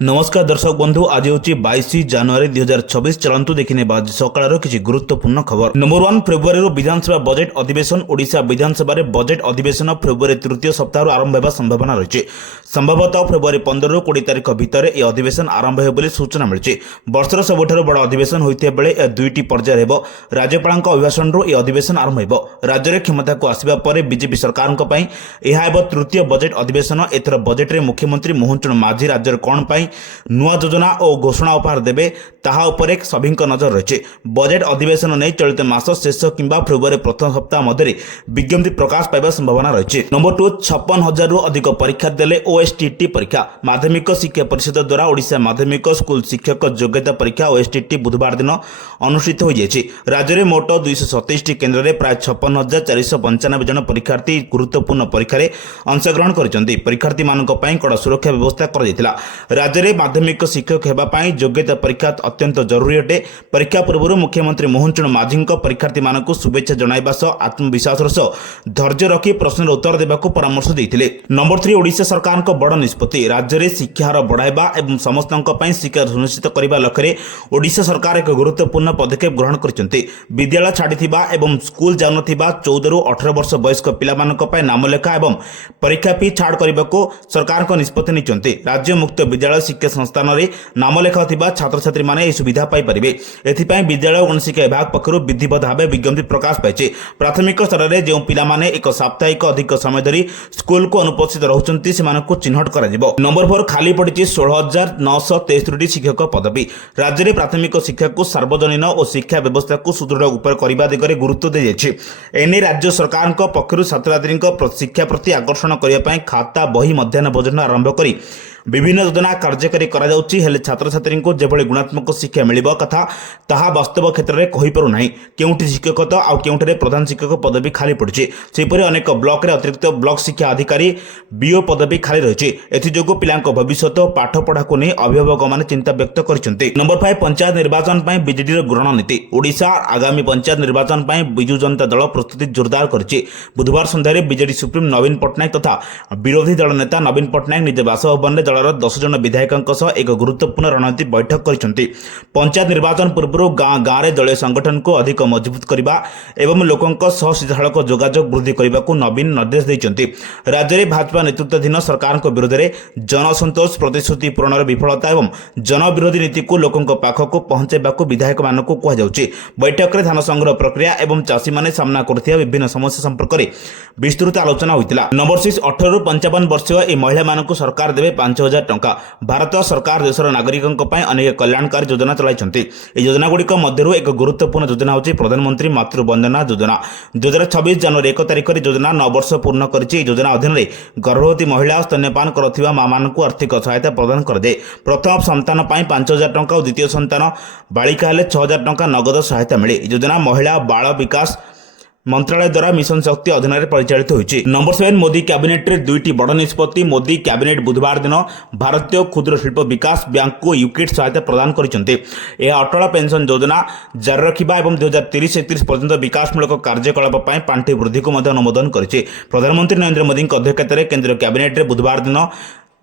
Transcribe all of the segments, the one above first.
नमस्कार दर्शक बंधु आज हूँ 22 जनवरी 2024 चलतु देखने सकाल किसी गुरुत्वपूर्ण खबर। नंबर 1 फेब्रुआरी विधानसभा बजेट अधिवेशन ओडिशा विधानसभा बजेट अधिवेशन फेब्रुआरी तृतीय सप्ताह आरंभ होगा संभावना रही। संभवतः फेब्रुआरी 15 ରୁ 20 तारिख भितर यह अधिवेशन आरंभ हो सूचना मिली। वर्षर सबुठ बड़ अधिवेशन होता बेले यह दुईटी पर्यायर हो। राज्यपाल अभिभाषण यह अधिवेशन आरंभ हो। राज्य में क्षमता को आसवा पर बीजेपी सरकार यह तृतीय बजेट अधिवेशन। एथर बजेट में मुख्यमंत्री मोहन चरण माझी राज्य कौन नुआ योजना और घोषणा उपहार देवे ताहा उपरे सभी नजर रही। बजेट अधिवेशन नहीं चलित मास शेष किंबा फेब्रुआरी प्रथम सप्ताह मध्य विज्ञप्ति प्रकाश पाइबा संभावना रही। नंबर 2 56,000 रु अधिक परीक्षा देले ओएसटीटी परीक्षा। माध्यमिक शिक्षा परिषद द्वारा ओडिशा माध्यमिक स्कूल शिक्षक योग्यता परीक्षा ओएसटीटी बुधवार दिन अनुष्ठित हो जाएगी। राज्य में मोट 227 केन्द्र में प्राय 56,495 जन परीक्षार्थी गुरुत्वपूर्ण परीक्षा अंशग्रहण करते। परीक्षार्थी मानक कड़ा सुरक्षा व्यवस्था कर राज्य में माध्यमिक शिक्षक होगापाई योग्यता परीक्षा अत्यंत जरूरी अटे। परीक्षा पूर्व मुख्यमंत्री मोहन चरण माझी परीक्षार्थी मानक शुभेच्छा जणाइबा सह आत्मविश्वास सह धैर्य रखी प्रश्नर उत्तर देवाक परामर्श देते। नंबर 3 ओडिशा सरकार बड़ निष्पत्ति। राज्य में शिक्षा हार बढ़ाइबा एवं समस्त शिक्षा सुनिश्चित करने लक्ष्य ओडिशा सरकार एक गुरुत्वपूर्ण पदक्षेप ग्रहण करते। विद्यालय छाड़िथिबा एवं स्कूल जाऊन 14 ରୁ 18 वर्ष वयस्क पिलामानक पई नामलेखा एवं परीक्षा फी छाड़ करने को सरकार निष्पत्ति नहीं। राज्य मुक्त विद्यालय शिक्षा संस्थान में नाम लेखा छात्र छात्री माने सुविधा पाइपर। एथिपाई विद्यालय और शिक्षा विभाग पक्षर विधिवत भाव विज्ञप्ति प्रकाश पाई। प्राथमिक स्तर में जो पिलामाने एक साप्ताहिक अधिक समय धरी स्कूल को अनुपस्थित रहउछन्ति सेमानकु चिन्हट करा जिवो। नंबर 4 खाली पड़ी 16,963 शिक्षक पदवी। राज्य में प्राथमिक शिक्षा को सार्वजनीन और शिक्षा व्यवस्था को सुदृढ़ उपर करने दिगरे गुरुत्व दी जाइछि। एने राज्य सरकार पक्षर छात्र छात्री शिक्षा प्रति आकर्षण करने खाता बही मध्याह्न भोजन आरंभ कर विभिन्न योजना कार्यकारी छात्र छात्री को जेभली गुणात्मक शिक्षा मिलिबा कथा ताहा वास्तव क्षेत्र में कहि पारु नाही। केउठी शिक्षक तो आउ केउठरे प्रधान शिक्षक पदवी खाली पड़ी। सेपरि अनेक ब्लॉक रे अतिरिक्त ब्लॉक शिक्षा अधिकारी बीओ पदवी खाली रही। एथिजोगु पिलांको भविष्यत पाठ पढ़ा को नहीं अभिभावक माने चिंता व्यक्त करछन्ते। नंबर 5 पंचायत निर्वाचन पई बीजेडी ग्रहण नीति। ओडिशा आगामी पंचायत निर्वाचन पई बिजु जनता दल प्रस्तुति जोरदार करछि। बुधवार संध्यारे बीजेडी सुप्रीम नवीन पट्टनायक तथा विरोधी दल नेता नवीन पट्टनायक निज बासभवन में दल 10 जन विधायकों सह एक गुरुत्वपूर्ण रणनीति बैठक करछन्ति। पंचायत निर्वाचन पूर्व गाँव में दलीय संगठन को अधिक मजबूत करने एवं लोकों सह सीधासख जोगाजोग वृद्धि करने को नवीन निर्देश देइछन्ति। राज्य में भाजपा नेतृत्वाधीन सरकार को विरोध में जनसंतोष प्रतिश्रुति पूरण विफलता एवं जनविरोधी नीति को लोकों पाखक पहुंचाइबा विधायक मानक कहुछि। बैठक में धान संग्रह प्रक्रिया एवं चाषी माने सामना करथिबा विभिन्न समस्या संपर्क में विस्तृत आलोचना होइतिला। नंबर 6 18 ରୁ 55 वर्षीय ए महिला मानक सरकार देवे 5,000 टंका। भारत सरकार देशर नागरिकों पर अनेक कल्याणकारी योजना चलाई। योजना गुड़िक मध्य एक गुरुत्वपूर्ण योजना होची प्रधानमंत्री मातृवंदना योजना। 2026 जनवरी 1 तारिख योजना 9 वर्ष पूर्ण करिछि। योजना अधीन गर्भवती महिला स्तन्यपान करथिबा मां मानकु आर्थिक सहायता प्रदान करदे। प्रथम संतान 5,000 टंका और द्वितीय संतान बालिका हेले 6,000 टंका नगद सहायता मिले। योजना महिला बाल विकास मंत्रालय द्वारा मिशन शक्ति अधीन परिचालित होइछि। नंबर 7 मोदी कैबिनेट रे दुईटी बड़ निष्पत्ति। मोदी कैबिनेट बुधवार दिन भारतीय क्षुद्र शिल्प विकास बैंक को यूकिट सहायता प्रदान करिसेंते। यह अटल पेंशन योजना जारी रखिबा एवं 2030-31 पर्यंत विकासमूलक कार्यकलाप पर पांठि वृद्धि को अनुमोदन करिछि। प्रधानमंत्री नरेंद्र मोदी अध्यक्षतार केंद्र कैबिनेट रे बुधवार दिन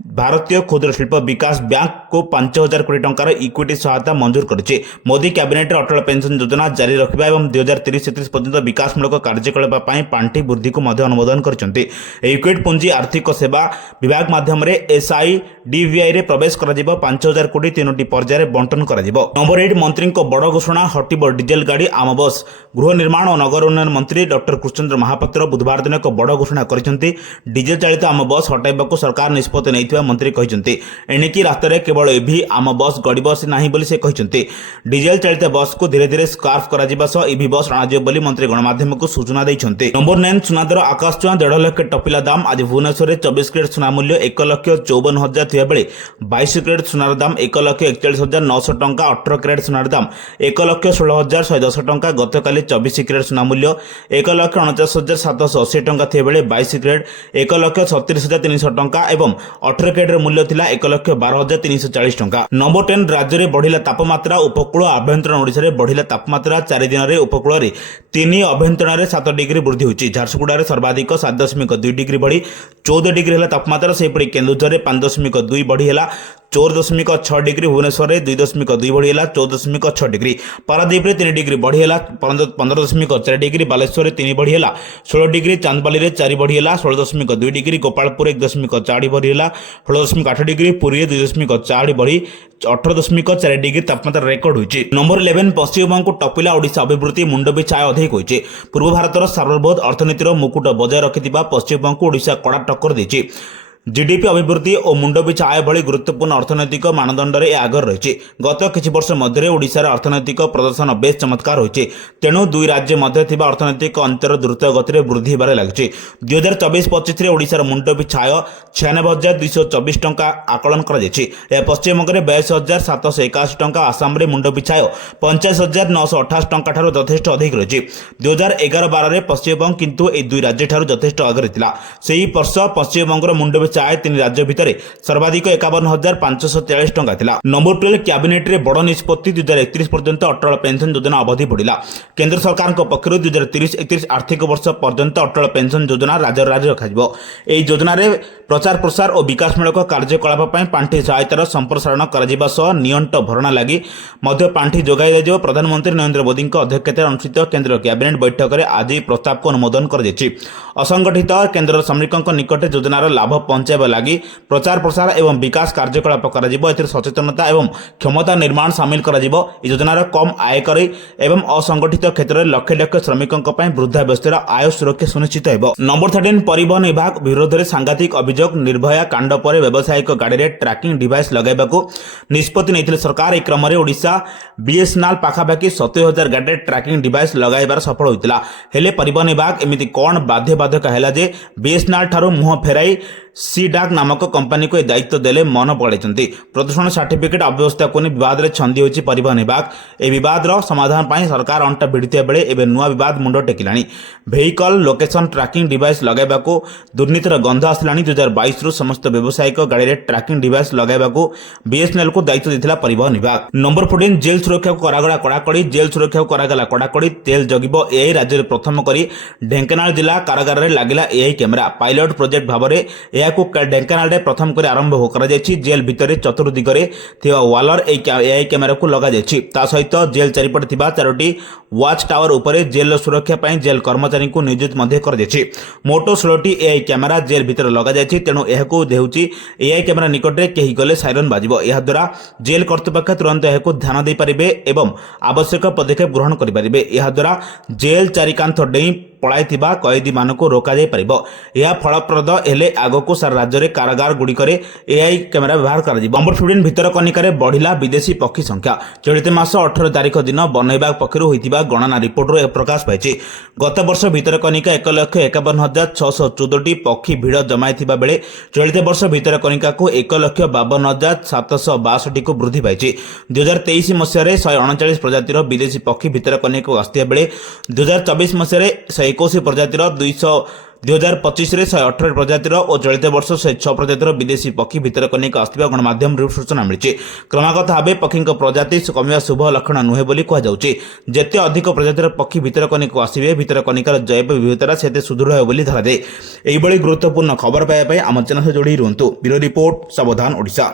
भारतीय क्षुद्र शिल्प विकास बैंक को 5,000 कोटी टंकार इक्विटी सहायता मंजूर करिछि। मोदी कैबिनेट अटल पेंशन योजना जारी रखिबा एवं 2030-31 पर्यंत विकासमूलक कार्यकलाप पर पांठि वृद्धि को अनुमोदन करिसेंते। इक्विटी पुंजी आर्थिक सेवा विभाग माध्यम रे एसआईडीवीआई रे प्रवेश करा जिवो। 5,000 कोटी 3टी पर्यायर बंटन करा जिवो। नंबर 8 मंत्री को बड़ घोषणा हटिबो डीजेल गाड़ी आम बस। गृह निर्माण और नगर उन्नयन मंत्री डॉक्टर कृष्णचंद्र महापात्र बुधवार दिन एक बड़ घोषणा करिसेंते। डीजेल चालित आम बस हटाइबाकू सरकार निष्पत्ति मंत्री कहते एणिकी रास्तार केवल इभी आम बस गड़ब नहीं बोली से कहते। डीजेल चालित बस को धीरे धीरे स्कार्फ कर इभी बस अणाजिव बोली मंत्री गणमाध्यम को सूचना देते। नंबर 9 सुना दर आकाश छुआ 1.5 लाख टपिला दाम। आज भुवनेश्वर में 24 कैरेट सुना मूल्य 1,54,000 थिया बेले 22 कैरेट सुनार दाम 1,41,900 टंका। 18 कैरेट सुनार दाम 1,16,110 टंका। गतकाली 24 कैरेट सुना मूल्य 1,49,780 टंका थिया बेले 22 कैरेट 1,36,300 टंका एवं 18 कैरेट मूल्य थिला 1,12,340 टंका। नंबर 10 राज्य में बढ़िला तापमात्रा। उपकूल आभ्यंतरण ओडिशा रे बढ़िला तापमात्रा 4 दिन में उपकूल रे 3 अभ्यंतरण रे 7 डिग्री वृद्धि होची। झारसुगुड़ा रे सर्वाधिक 7.2 डिग्री बढ़ी 14 डिग्री है तापमात्रा। सेपरि केन्दुझर रे 5.2 बढ़ी है 14.6 डिग्री, भुवनेश्वर में 2.2 बढ़ीगला 14.6 डिग्री, पारादीप में 3 डिग्री बढ़ीगला 15.4 डिग्री, बालेश्वर 3 बढ़ीगला 16 डिग्री, चांदबाली में 4 बढ़ीगला 16.2 डिग्री, गोपालपुर 1.4 बढ़ीगला 16.8 डिग्री, पुरी 2.4 बढ़ी 18.4 डिग्री तापमात्रा रेकर्ड होइछि। नंबर 11 पश्चिमबंग को टपिला ओडिशा अभिवृद्धि मुंडपिछा आय अधिक होइछि। पूर्व भारतर सार्वभौम अर्थनीतिर मुकुट बजाय रखिथिबा पश्चिमबंग को ओडिशा कड़ा टक्कर देछि। जीडीपी अभिवृद्धि और मुंडपिछा आय भली गुरुत्वपूर्ण अर्थनैतिक मानदंड में आगर रही। गत किछि वर्ष मध्य ओडिशार अर्थनैतिक प्रदर्शन बेस चमत्कार होइछि। तेणु दुई राज्य मध्य थिबा अर्थनैतिक अंतर द्रुत गति वृद्धि होबार लागिछि। 2024-25 रे ओडिशार मुंडपिछा आय 96,224 टंका आकलन करा जायछि। पश्चिमबंग में 82,781 टंका, आसाम रे मुंडपिछा आय 85,928 टंका ठारू यथेष्ट अधिक रही। 2011-12 रे पश्चिमबंग किंतु ए दुई राज्य ठारू यथेष्ट आगे थिला। सेही वर्ष पश्चिमबंगर मुंडपिछा आय 3 राज्य भितर सर्वाधिक 51,543 टंका थिला। नंबर 12 कैबिनेट रे बड़ निष्पत्ति 2031 पर्यंत अटल पेंशन योजना अवधि बढ़िला। केंद्र सरकार पक्षर 2030-31 आर्थिक वर्ष पर्यंत अटल पेंशन योजना राज्य राज्य रखाଯିବ। ଏହି योजनाରେ प्रचार प्रसार और विकासमूलक कार्यकलाप ପାଇଁ पांठी सहायतार संप्रसारण କରାଯିବା सह नियंट भरणा लागि ମଧ୍ୟ पांठी जोगाई दियाଯିବ। प्रधानमंत्री नरेंद्र मोदी अध्यक्षताରେ अनुष्ठित केंद्र कैबिनेट बैठक में आज प्रस्ताव को अनुमोदन କରାଯାଇଛି। असंगठित केंद्र श्रमिकों निकटे योजनार लाभ पहुंचाइबा लागि प्रचार प्रसार एवं विकास कार्यकलाप कराजिबो। एथिर सचेतनता एवं क्षमता निर्माण शामिल कराजिबो। ई योजनार कम आयकारी एवं असंगठित क्षेत्र में लक्ष लक्ष श्रमिकों ପାଇଁ वृद्धावस्थार आय सुरक्षा सुनिश्चित हेबो। नंबर 13 परिवहन विभाग विरोध में सांघातिक अभियोग निर्भया कांड पर व्यावसायिक गाड़ी में ट्रैकिंग डिवाइस लगाइबाकू निष्पत्ति नेइथिले सरकार। ए क्रम में ओडिशा बीएसएनएल पाखापाखि 70,000 गाड़ी में ट्रैकिंग डिवाइस लगाइबार सफल होइतिला। हेले परिवहन विभाग एमिति कोन बाध्यबाधक हैला जे बीएसएनएल ठारू मुह फेराई सीडाक नामक कंपनी को दायित्व देले मन पड़ाई। प्रदूषण सर्टिफिकेट अव्यवस्था को विवाद में छंदी होइछि परिवहन विभाग। ए विवाद समाधान पाई सरकार अंटा भिड़िथिया बेले एबे नुआ विवाद मुंड टेकिलानी। वेहिकल लोकेशन ट्रैकिंग डिवाइस लगाइबाकू दुर्नीतिर गंध आसिलानी। 2022 रु समस्त व्यावसायिक गाड़ी में ट्रैकिंग डिवाइस लगाइबाकू बीएसएनएल को दायित्व देथिला परिवहन विभाग। नंबर 14 जेल सुरक्षा को करागला कड़ाकड़ी। जेल सुरक्षा को करागला कड़ाकड़ी। तेल जगिबो एआई राज्य में प्रथम करी ढेंकानाल जिला कारागार में लागिला एआई कैमेरा। पायलट प्रोजेक्ट भाव में ढेंकानाल में प्रथम कर आरंभ कराଯାଇଛି। जेल भितर चतुर्दिगरे थिबा वालर एआई कैमेरा को लगा जायछि। ता सहित जेल चारिपटे थिबा 4टी वाच टावर उपरे जेल सुरक्षा ପାଇଁ जेल कर्मचारी को नियोजित ମଧ୍ୟ କରାଯାଇଛି। मोटो 16टी एआई कैमेरा जेल भितर लगा जायछि। तेणु एहाकू देउछि एआई कैमेरा निकटरे केही गले साइरन बाजिबो। एहा द्वारा जेल कर्तृपक्ष तुरंत एहाकू ध्यान दे पारिबे एवं आवश्यक पदक्षेप ग्रहण करि पारिबे। एहा द्वारा जेल चारिकांथ डेई पळाइथिबा कैदी मानको रोका जाय परिबो। एहा फलप्रद हेले आगको सारा राज्य रे कारागार गुड़िकरे एआई कैमेरा व्यवहार करा जिवो। नंबर 15 भितरकनिकारे बढ़िला विदेशी पक्षी संख्या। चलित मास 18 तारिख दिन वन विभाग पक्षर होइतिबा गणना रिपोर्ट रो प्रकाश पाइछि। गत वर्ष भितरकनिका 1,51,614टी पक्षी भिड़ जमाइथिबा बेले चलित वर्ष भितरकनिका को 1,52,762 को वृद्धि पाइछि। 2023 मसियारे 139 प्रजातिर विदेशी पक्षी भितरकनिका आस्तिया बेले 2024 मसियारे 121 प्रजातिर 2025 रे 118 प्रजातिर और चलित वर्ष 106 प्रजातिर विदेशी पक्षी भितरकनिका आस्तिबा गणमाध्यम सूचना मिली। क्रमागत भाव पक्षी प्रजाति कमिया शुभ लक्षण नुहे बोली कहुछि। जेते अधिक प्रजातिर पक्षी भितरकनिका आसिबे भितरकनिकार जैव विविधता सेते सुदृढ़ हो बोली धराଯାए। एहिबळी गुरुत्वपूर्ण खबर पाइबा आम चैनल जोड़ी रुहतु। ब्यूरो रिपोर्ट सावधान ओडिशा।